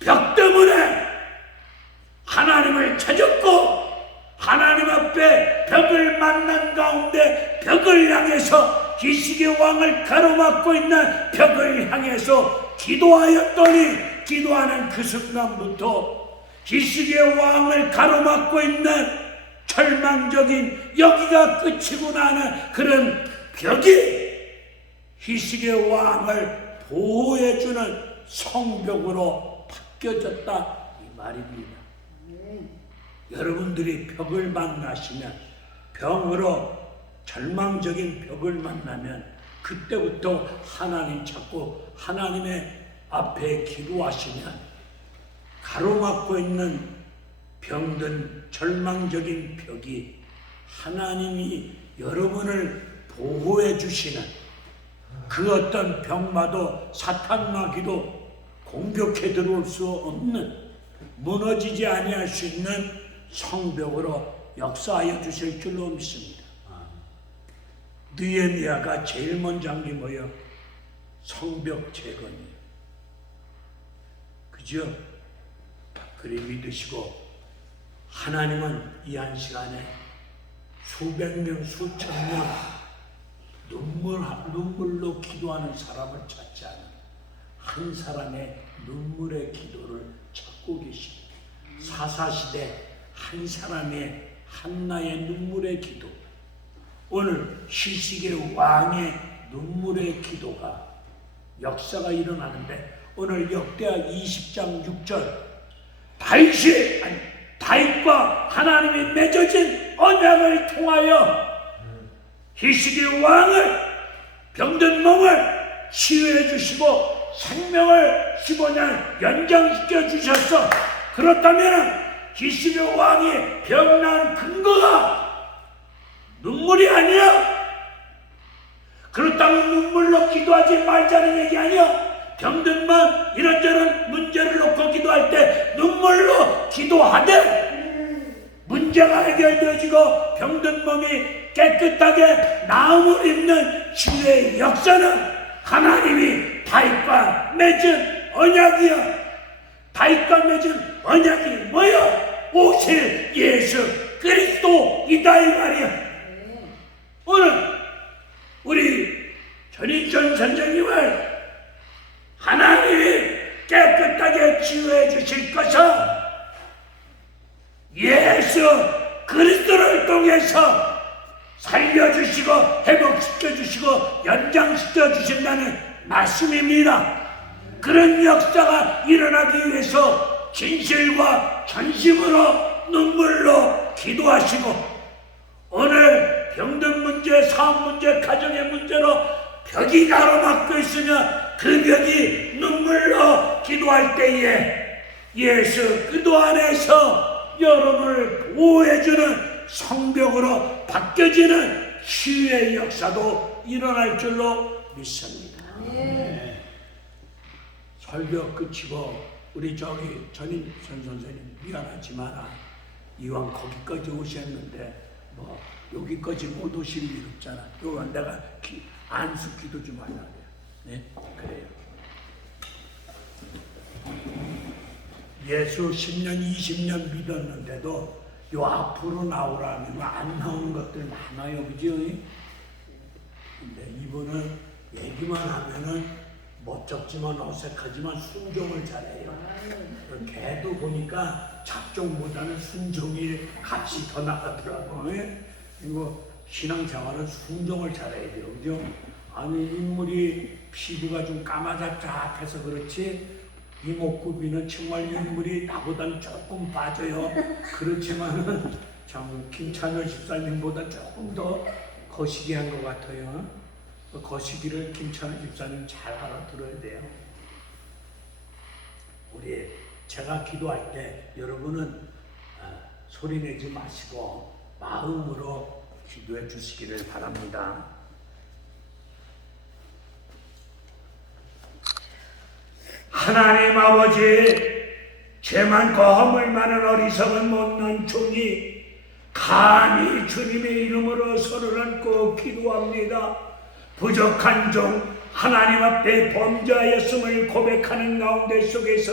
벽 때문에 하나님을 찾았고 하나님 앞에 벽을 만난 가운데 벽을 향해서 히스기야 왕을 가로막고 있는 벽을 향해서 기도하였더니 기도하는 그 순간부터 히스기야 왕을 가로막고 있는 절망적인 여기가 끝이구나 하는 그런 벽이 히스기야 왕을 보호해주는 성벽으로 바뀌어졌다 이 말입니다. 여러분들이 벽을 만나시면, 병으로 절망적인 벽을 만나면 그때부터 하나님 찾고 하나님의 앞에 기도하시면 가로막고 있는 병든 절망적인 벽이 하나님이 여러분을 보호해 주시는 그 어떤 병마도 사탄마귀도 공격해 들어올 수 없는, 무너지지 아니할 수 있는 성벽으로 역사하여 주실 줄로 믿습니다. 느헤미야가 제일 먼저 한 게 뭐예요? 성벽 재건이에요. 그죠? 그리 믿으시고 하나님은 이 한 시간에 수백 명, 수천 명 눈물로 기도하는 사람을 찾지 않은 한 사람의 눈물의 기도를 찾고 계십니다. 사사시대 한 사람의 한나의 눈물의 기도, 오늘 히스기야 왕의 눈물의 기도가 역사가 일어나는데, 오늘 역대하 20장 6절 다윗과 하나님이 맺어진 언약을 통하여 히스기야 왕을 병든 몸을 치유해 주시고 생명을 15년 연장시켜 주셨어. 그렇다면 히스기야 왕이 병난 근거가 눈물이 아니야. 그렇다면 눈물로 기도하지 말자는 얘기 아니야. 병든 몸 이런저런 문제를 놓고 기도할 때 눈물로 기도하되 문제가 해결되어지고 병든 몸이 깨끗하게 나음을 입는 치유의 역사는 하나님이 다윗과 맺은 언약이야. 다윗과 맺은 언약이 뭐야? 오실 예수 그리스도이다 이 말이야. 오늘 우리 전인천 선생님을 하나님이 깨끗하게 치유해 주실 것은 예수 그리스도를 통해서 살려주시고 회복시켜 주시고 연장시켜 주신다는 말씀입니다. 그런 역사가 일어나기 위해서 진실과 전심으로 눈물로 기도하시고, 오늘 병든 문제, 사업 문제, 가정의 문제로 벽이 가로막혀 있으면 그 벽이 눈물로 기도할 때에 예수 그리스도 안에서 여러분을 보호해주는 성벽으로 바뀌어지는 치유의 역사도 일어날 줄로 믿습니다. 네. 설교 끝이고 우리 전인천 선생님 미안하지만 이왕 거기까지 오셨는데 뭐 여기까지 못 오실 일 없잖아. 요건 내가 안수 기도 좀 하려고 해요. 네? 그래요. 예수 10년 20년 믿었는데도 요 앞으로 나오라면 안 나오는 것들 많아요. 그죠? 근데 이분은 얘기만 하면은 멋쩍지만 어색하지만 순종을 잘해요. 걔도 보니까 작종보다는 순종이 값이 더 나가더라고. 이거 신앙생활은 순종을 잘해야 돼요. 그죠? 아니 인물이 피부가 좀 까마잡잡해서 그렇지 이목구비는 정말 인물이 나보다는 조금 빠져요. 그렇지만은 참 김찬열 집사님보다 조금 더 거시기한 것 같아요. 거시기를 김찬열 집사님 잘 알아들어야 돼요. 제가 기도할 때 여러분은 소리내지 마시고 마음으로 기도해 주시기를 바랍니다. 하나님 아버지, 죄 많고 허물 많은 어리석은 못난 종이 감히 주님의 이름으로 서를 안고 기도합니다. 부족한 종 하나님 앞에 범죄하였음을 고백하는 가운데 속에서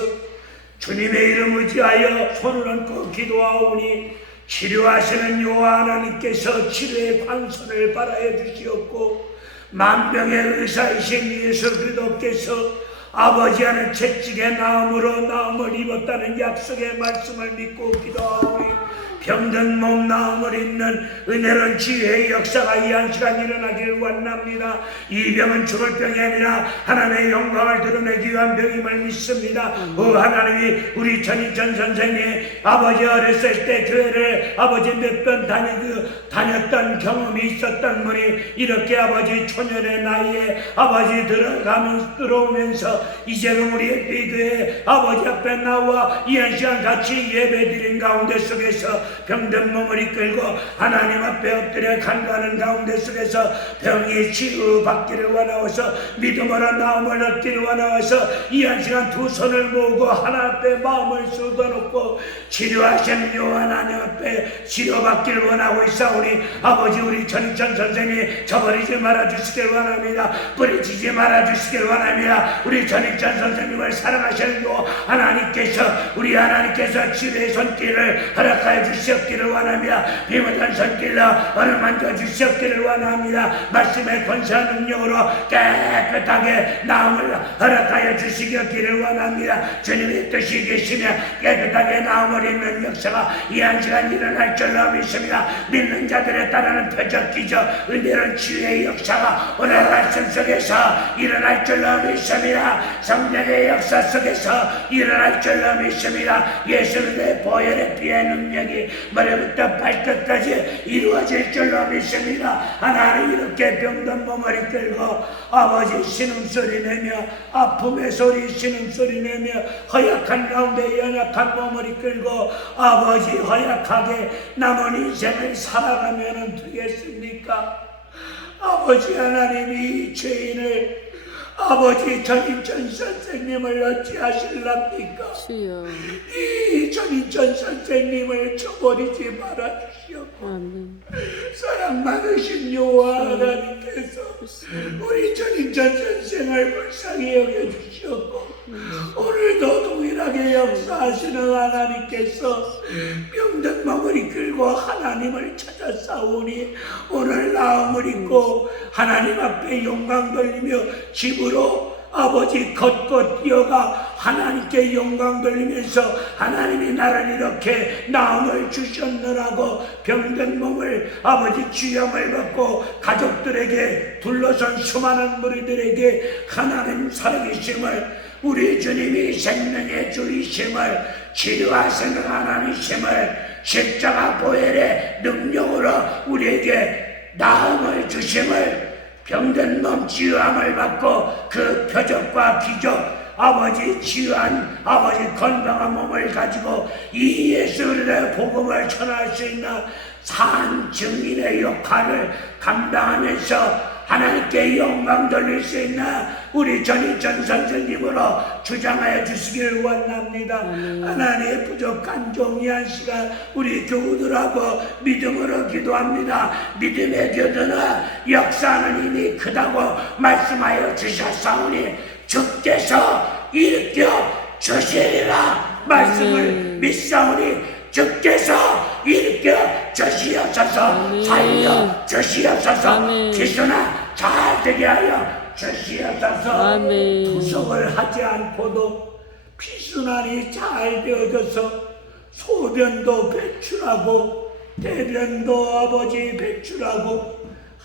주님의 이름 의지하여 손을 얹고 기도하오니 치료하시는 여호와 하나님께서 치료의 광선을 발하여 주시옵고, 만병의 의사이신 예수 그리스도께서 아버지 하는 채찍의 나음을 입었다는 약속의 말씀을 믿고 기도하오니 병든 몸 나음을 입는 은혜로운 치유의 역사가 이 한 시간 일어나길 원합니다. 이 병은 죽을 병이 아니라 하나님의 영광을 드러내기 위한 병임을 믿습니다. 하나님이 우리 전인천 선생님 아버지 어렸을 때 교회를 아버지 몇 번 다녔던 경험이 있었던 분이 이렇게 아버지 초년의 나이에 아버지 들어오면서 이제는 우리의 교회 아버지 앞에 나와 이 한 시간 같이 예배 드린 가운데 속에서 병든 몸을 이끌고 하나님 앞에 엎드려 간구하는 가운데 속에서 병이 치유받기를 원하어서 믿음으로 나음을 얻기를 원하어서 이 한 시간 두 손을 모으고 하나님 앞에 마음을 쏟아놓고 치료하시는 요 하나님 앞에 치료받기를 원하고 있사오니 아버지 우리 전인천 선생님 저버리지 말아주시길 원합니다. 뿌리치지 말아주시길 원합니다. 우리 전인천 선생님을 사랑하시는 요 하나님께서 우리 하나님께서 치료의 손길을 허락하여 주시옵기를 원합니다. 비무단 손길로 오늘 만져주시옵기를 원합니다. 말씀의 권세와 능력으로 깨끗하게 나음을 허락하여 주시기를 원합니다. 주님의 뜻이 계시며 깨끗하게 나음을 입는 역사가 이 한 시간 일어날 줄로 믿습니다. 믿는 자들에 따르는 표적 기적 은혜로운 치유의 역사가 오늘 말씀 속에서 일어날 줄로 믿습니다. 성령의 역사 속에서 일어날 줄로 믿습니다. 예수님의 보혈의 피의 능력이 머리부터 발끝까지 이루어질 줄로 믿습니다. 하나님 이렇게 병든 몸을 이끌고 아버지 신음소리 내며 아픔의 소리 신음소리 내며 허약한 가운데 연약한 몸을 이끌고 아버지 허약하게 남은 인생을 살아가면 되겠습니까? 아버지 하나님이 죄인을 아버지 전인천 선생님을 어찌하실랍니까? 이 전인천 선생님을 저버리지 말아주시옵고 사랑 많으신 여호와 하나님께서 우리 전인천 선생을 불쌍히 여겨주시옵고 오늘도 동일하게 역사하시는 하나님께서 병든 몸을 이끌고 하나님을 찾아 싸우니 오늘 나음을 입고 하나님 앞에 영광 돌리며 집으로 아버지 걷고 뛰어가 하나님께 영광 돌리면서 하나님이 나를 이렇게 나음을 주셨느라고 병든 몸을 아버지 주염을 받고 가족들에게 둘러선 수많은 무리들에게 하나님 살아계심을 우리 주님이 생명의 주이심을 치료하시는 하나님이심을 십자가 보혈의 능력으로 우리에게 나음을 주심을 병든 몸 치유함을 받고 그 표적과 기적 아버지 치유한 아버지 건강한 몸을 가지고 이 예수 그리스도의 복음을 전할 수 있는 산 증인의 역할을 감당하면서 하나님께 영광 돌릴 수 있는 우리 전인천 선생님으로 주장하여 주시길 원합니다. 하나님의 부족한 종이 한 시간 우리 교우들하고 믿음으로 기도합니다. 믿음의 교도는 역사는 이미 크다고 말씀하여 주셨사오니 주께서 일으켜 주시리라 말씀을 믿사오니 주께서 일으켜 주시옵소서 살려 주시옵소서 기수나 잘 되게 하여 주시옵소서 구속을 하지 않고도 피순환이 잘 되어져서 소변도 배출하고 대변도 아버지 배출하고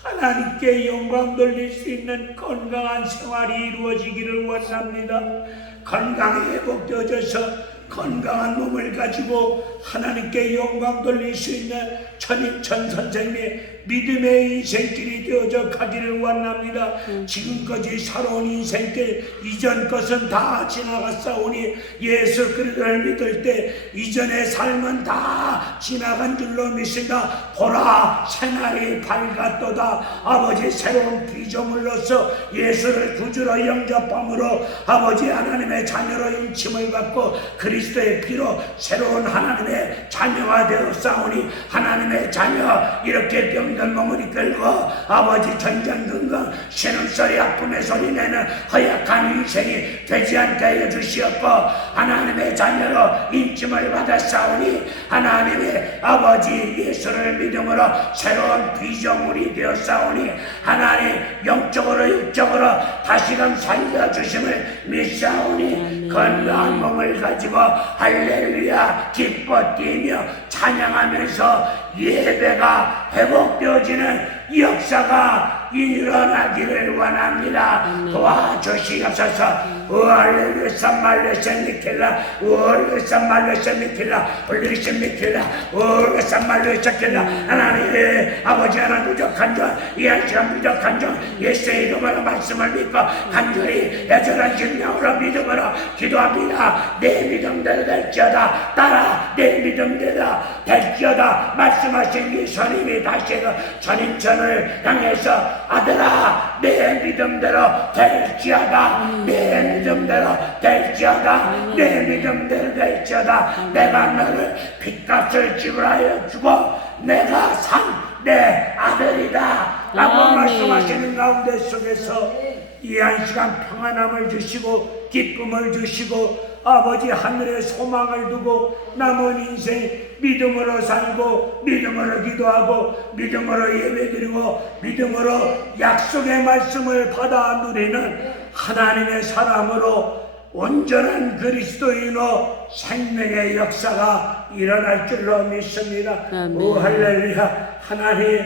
하나님께 영광 돌릴 수 있는 건강한 생활이 이루어지기를 원합니다. 건강이 회복되어져서 건강한 몸을 가지고 하나님께 영광 돌릴 수 있는 전인천 선생님의 믿음의 인생길이 되어져 가기를 원합니다. 지금까지 살아온 인생길 이전 것은 다 지나갔사오니 예수 그리스도를 믿을 때 이전의 삶은 다 지나간 줄로 믿습니다. 보라 새날이 밝았도다. 아버지 새로운 피조물로서 예수를 구주로 영접함으로 아버지 하나님의 자녀로 인침을 받고 그리스도의 피로 새로운 하나님의 자녀가 되었사오니 하나님의 자녀 이렇게 병든 몸을 이끌고 아버지 전전긍긍 신음소리 아픔의 소리 내는 허약한 인생이 되지 않게 해주시옵고 하나님의 자녀로 인침을 받았사오니 하나님의 아버지 예수를 믿음으로 새로운 피조물이 되었사오니 하나님 영적으로 육적으로 다시금 살려주심을 믿사오니 건강한 몸을 가지고 할렐루야 기뻐 뛰며 찬양하면서 예배가 회복되어지는 역사가 일어나기를 원합니다. 도와주시옵소서. 월르사 말레세 미켈라 월르사 말레세 미켈라 월르사 미켈라 월르사 말레세 켈라. 하나님 아버지 하나님 부족한 점, 이한 시간 부족한 점 예수의 이름으로 말씀을 믿고 간절히 애절한 심령으로 믿음으로 기도합니다. 내 믿음대로 될지어다. 따라 내 믿음대로 될지어다. 말씀하신 이 선임이 다시 선임전을 향해서 아들아 내 믿음대로 될지어다. 내 믿음대로 될지어다. 내 믿음대로 될지어다. 내가 너를 핏값을 지불하여 주고 내가 산 내 아들이다 라고 말씀하시는 가운데 속에서 이 한 시간 평안함을 주시고 기쁨을 주시고 아버지 하늘에 소망을 두고 남은 인생 믿음으로 살고 믿음으로 기도하고 믿음으로 예배드리고 믿음으로 약속의 말씀을 받아 누리는 하나님의 사람으로 온전한 그리스도인으로 생명의 역사가 일어날 줄로 믿습니다. 오 할렐루야. 하나님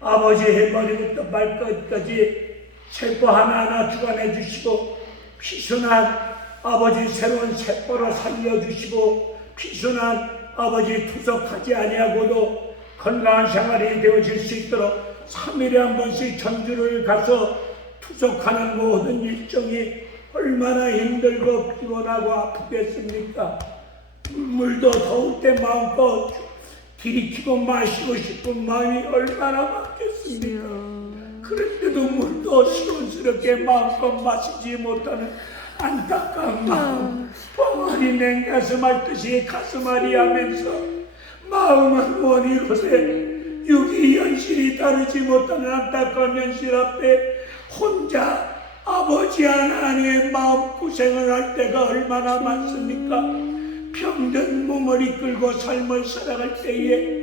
아버지 머리부터 발끝까지 세포 하나하나 주관해 주시고 피순한 아버지 새로운 세포로 살려주시고 피순한 아버지 투석하지 아니하고도 건강한 생활이 되어질 수 있도록 3일에 한 번씩 전주를 가서 투석하는 모든 일정이 얼마나 힘들고 피곤하고 아프겠습니까? 물도 더울 때 마음껏 들이키고 마시고 싶은 마음이 얼마나 많겠습니까? 그런데도 물도 시원스럽게 마음껏 마시지 못하는 안타까운 마음, 뻥아리 냉가슴 앓듯이 가슴앓이 하면서 마음은 원이로세 육이 현실이 다르지 못하는 안타까운 현실 앞에 혼자 아버지 하나님의 마음고생을 할 때가 얼마나 많습니까? 병든 몸을 이끌고 삶을 살아갈 때에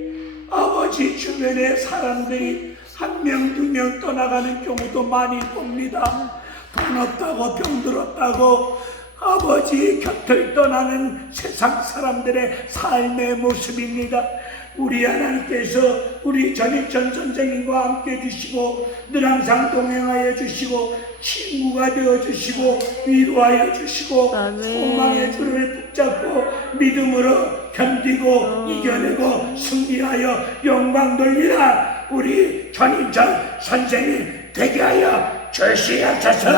아버지 주변의 사람들이 한 명, 두 명 떠나가는 경우도 많이 봅니다. 돈 없다고 병들었다고 아버지 곁을 떠나는 세상 사람들의 삶의 모습입니다. 우리 하나님께서 우리 전익천 선생님과 함께 해주시고 늘 항상 동행하여 주시고 친구가 되어주시고 위로하여 주시고 소망의 줄을 붙잡고 믿음으로 견디고 이겨내고 승리하여 영광 돌리라 우리 전익천 선생님 되게 하여 주시옵소서.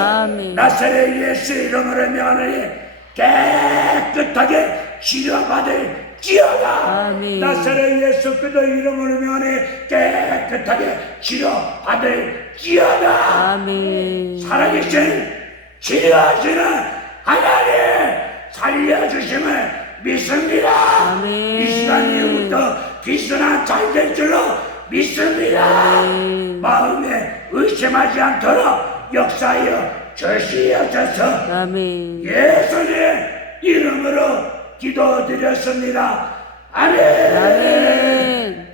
나사렛 예수 이름으로 명하노니 깨끗하게 치료받을 지어다. 나사렛 예수 그리스도 이름으로 명하니 깨끗하게 치료받을 지어다. 살아계신 치료하시는 하나님 살려주심을 믿습니다. 이 시간 이후부터 비스나 잘될 줄로 믿습니다. 마음에 의심하지 않도록 역사하여 주시옵소서. 예수님 이름으로 기도드렸습니다. 아멘.